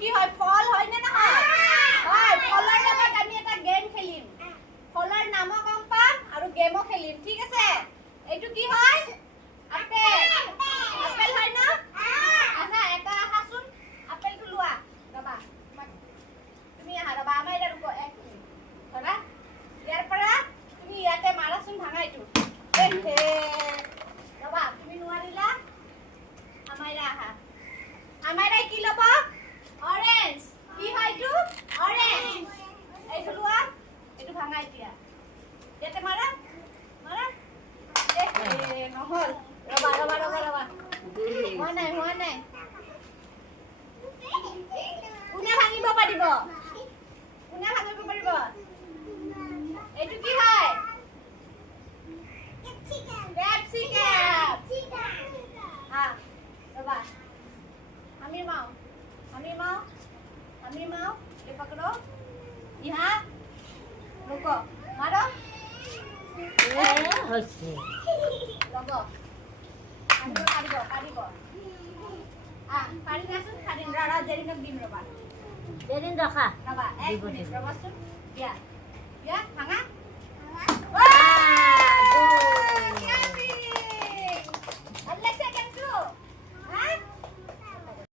কি হয় ফল হয় না নহয় হয় ফলৰ লগত আমি এটা গেম খেলিম ফলৰ নামও গম পাম আৰু গেমও খেলিম ঠিক আছে এইটো কি হয় আপেল আপেল হয় না আহা এটা আহাচোন আপেলটো লোৱা ৰবা তুমি আহা ৰবা আমাৰ এটা ৰুকো এক মিনিট ধৰা ইয়াৰ পৰা তুমি ইয়াতে মাৰাচোন ভাঙাইটো এহে ৰবা তুমি নোৱাৰিলা আমাইৰা আহা আমাইৰা কি লব অৰেঞ্জ কি হয়টো অৰেঞ্জ এইটো লোৱা এইটো ভাঙাই দিয়া ইয়াতে মাৰা মাৰা এ নহল ৰবা ৰবা ৰবা ৰবা হোৱা নাই কোনে ভাঙিব পাৰিব এইটো কি হয় ক্যাপসিকাম हाँ रबा हमीर माओ ये पकड़ो यहाँ रुको मारो लगो कारिगो कारिन रारा जेरिनक दिम रबा जेरिन रखा रबा एक मिनिट रबा सुन या भाঙा